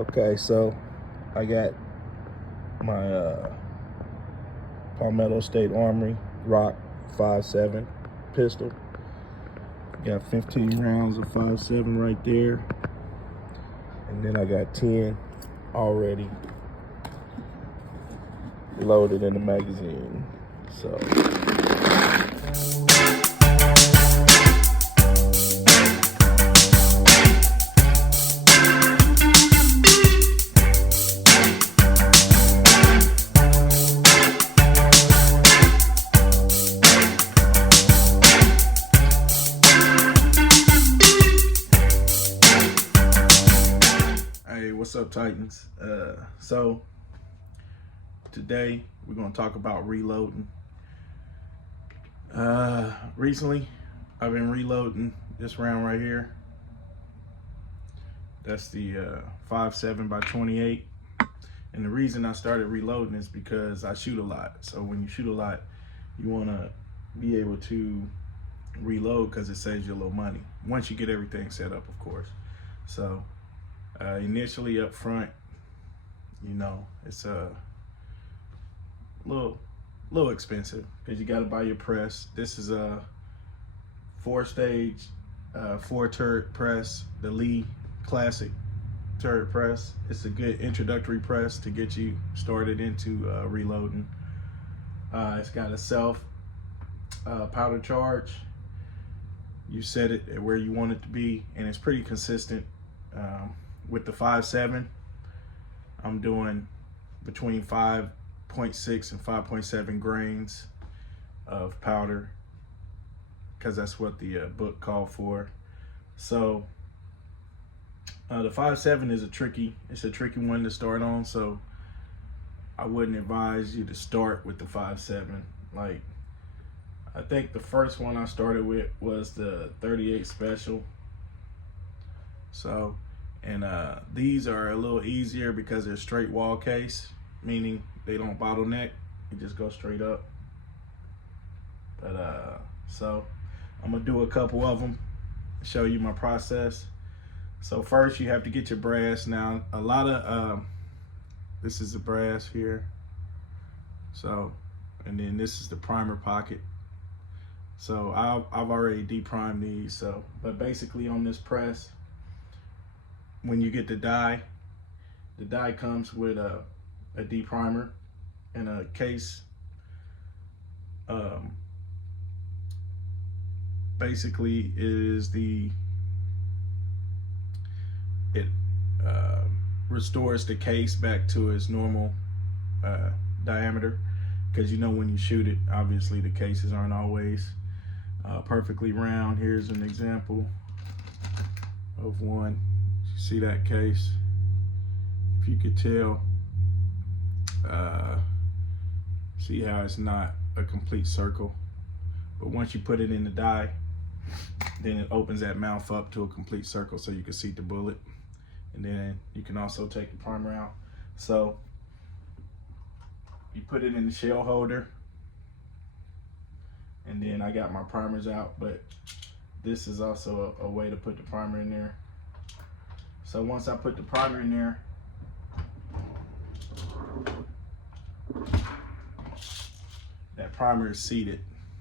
Okay, so I got my Palmetto State Armory Rock 5.7 pistol. Got 15 rounds of 5.7 right there. And then I got 10 already loaded in the magazine. So what's up, Titans? So today we're going to talk about reloading. Recently I've been reloading this round right here. That's the 5.7 by 28, and the reason I started reloading is because I shoot a lot. So when you shoot a lot, you want to be able to reload because it saves you a little money once you get everything set up, of course. So initially up front, you know, it's a little expensive because you got to buy your press. This is a 4-stage 4-turret press, the Lee Classic turret press. It's a good introductory press to get you started into reloading. It's got a self powder charge. You set it at where you want it to be, and it's pretty consistent. With the 5.7, I'm doing between 5.6 and 5.7 grains of powder because that's what the book called for. So the 5.7 is a tricky one to start on, so I wouldn't advise you to start with the 5.7. Like, I think the first one I started with was the 38 Special. So, and these are a little easier because they're straight wall case, meaning they don't bottleneck, you just go straight up. But so I'm gonna do a couple of them, show you my process. So first you have to get your brass. Now a lot of this is the brass here, so, and then this is the primer pocket. So I've already deprimed these. So, but basically on this press, when you get the die comes with a deprimer and a case. Basically it restores the case back to its normal diameter, because you know when you shoot it, obviously the cases aren't always perfectly round. Here's an example of one. See that case? If you could tell, see how it's not a complete circle, but once you put it in the die, then it opens that mouth up to a complete circle so you can see the bullet. And then you can also take the primer out. So you put it in the shell holder, and then I got my primers out, but this is also a way to put the primer in there. So once I put the primer in there, that primer is seated.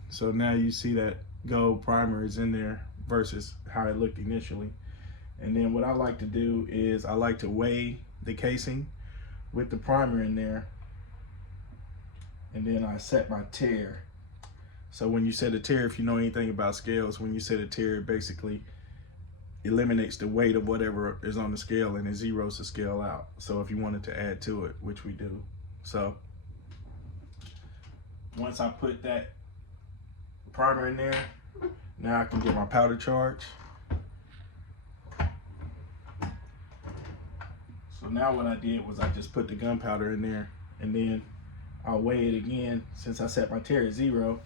So now you see that gold primer is in there versus how it looked initially. And then what I like to do is I like to weigh the casing with the primer in there, and then I set my tear. So when you set a tear, if you know anything about scales, when you set a tear, it basically eliminates the weight of whatever is on the scale and it zeroes the scale out. So if you wanted to add to it, which we do. So once I put that primer in there, now I can get my powder charge. So now what I did was I just put the gunpowder in there, and then I'll weigh it again. Since I set my tear at 0,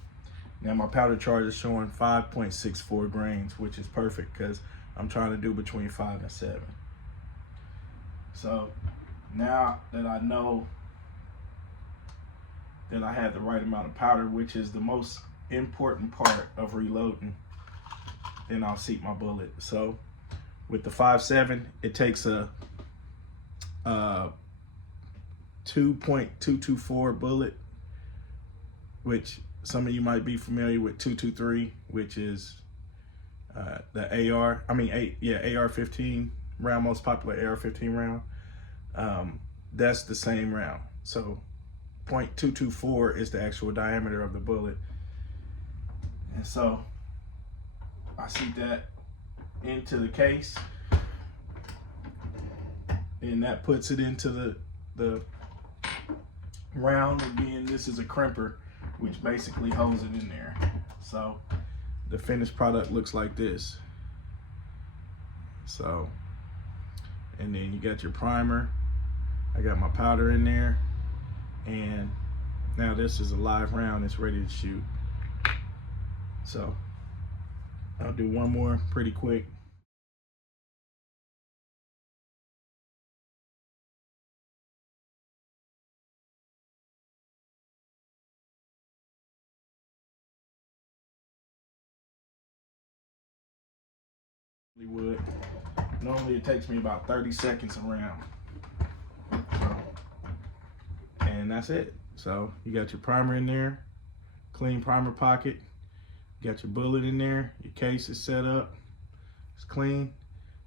now my powder charge is showing 5.64 grains, which is perfect because I'm trying to do between 5 and 7. So now that I know that I have the right amount of powder, which is the most important part of reloading, then I'll seat my bullet. So with the 5.7, it takes a .224 bullet, which some of you might be familiar with 223, which is the AR-15 round, most popular AR-15 round. That's the same round. So .224 is the actual diameter of the bullet. And so I seat that into the case, and that puts it into the round. Again, this is a crimper, which basically holds it in there. So the finished product looks like this. So, and then you got your primer. I got my powder in there, and now this is a live round. It's ready to shoot. So I'll do one more pretty quick. Would normally it takes me about 30 seconds around. So, and that's it. So you got your primer in there, clean primer pocket. You got your bullet in there. Your case is set up. It's clean,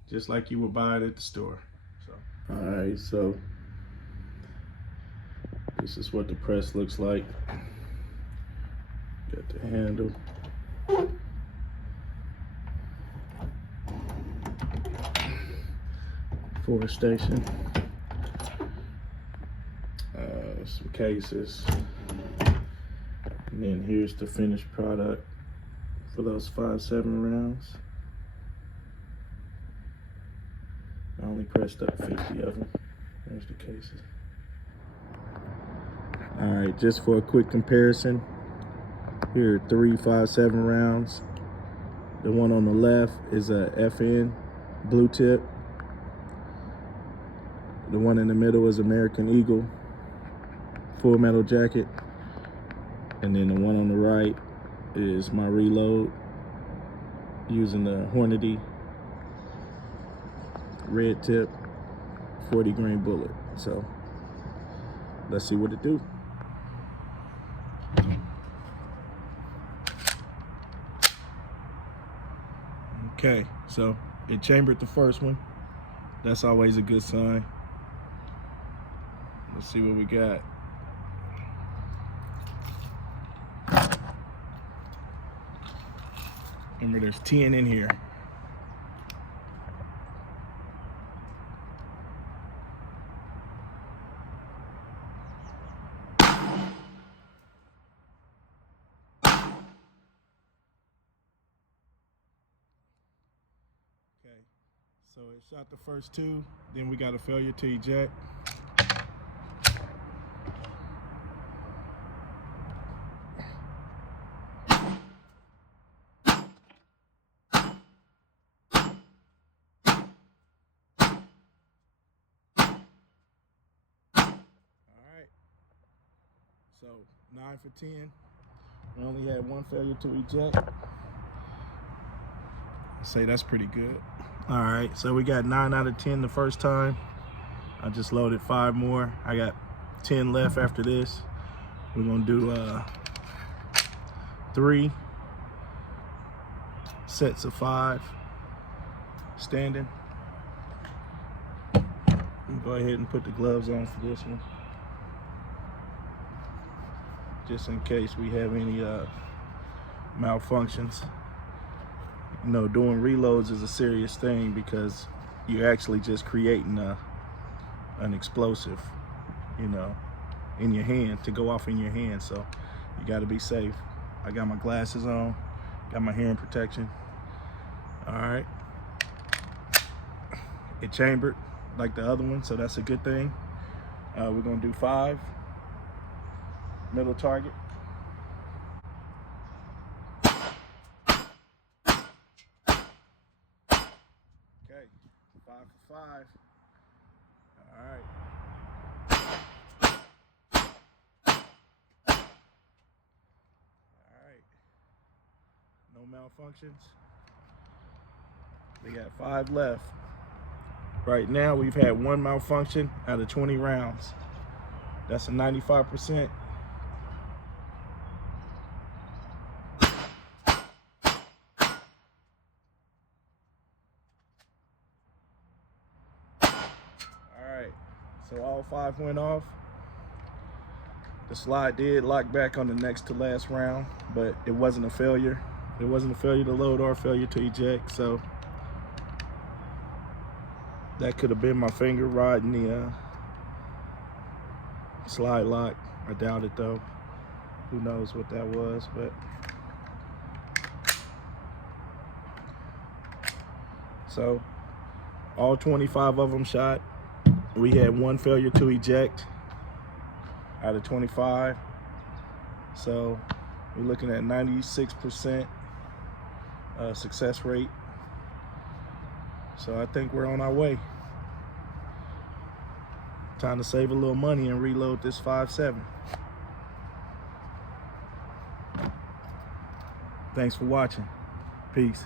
just like you would buy it at the store. So, all right. So this is what the press looks like. Got the handle. Force station. Some cases. And then here's the finished product for those 5.7 rounds. I only pressed up 50 of them. There's the cases. All right, just for a quick comparison, here are 3 5.7 rounds. The one on the left is a FN blue tip. The one in the middle is American Eagle full metal jacket. And then the one on the right is my reload using the Hornady red tip 40 grain bullet. So let's see what it do. Okay, so it chambered the first one. That's always a good sign. Let's see what we got. Remember, there's 10 in here. Okay, so it shot the first 2, then we got a failure to eject. So 9 for 10. We only had 1 failure to eject. I'd say that's pretty good. All right, so we got 9 out of 10 the first time. I just loaded 5 more. I got 10 left after this. We're gonna do 3 sets of 5 standing. Go ahead and put the gloves on for this one, just in case we have any malfunctions. You know, doing reloads is a serious thing because you're actually just creating an explosive, you know, in your hand, to go off in your hand. So you got to be safe. I got my glasses on, got my hearing protection. All right, it chambered like the other one, so that's a good thing. We're gonna do 5 middle target. Okay, 5 for 5. All right. All right. No malfunctions. We got 5 left. Right now, we've had one malfunction out of 20 rounds. That's a 95%. Alright, so all 5 went off. The slide did lock back on the next to last round, but it wasn't a failure. It wasn't a failure to load or a failure to eject, so that could have been my finger riding the slide lock. I doubt it though. Who knows what that was, but so all 25 of them shot. We had one failure to eject out of 25. So we're looking at 96% success rate. So I think we're on our way. Time to save a little money and reload this 5.7. Thanks for watching. Peace.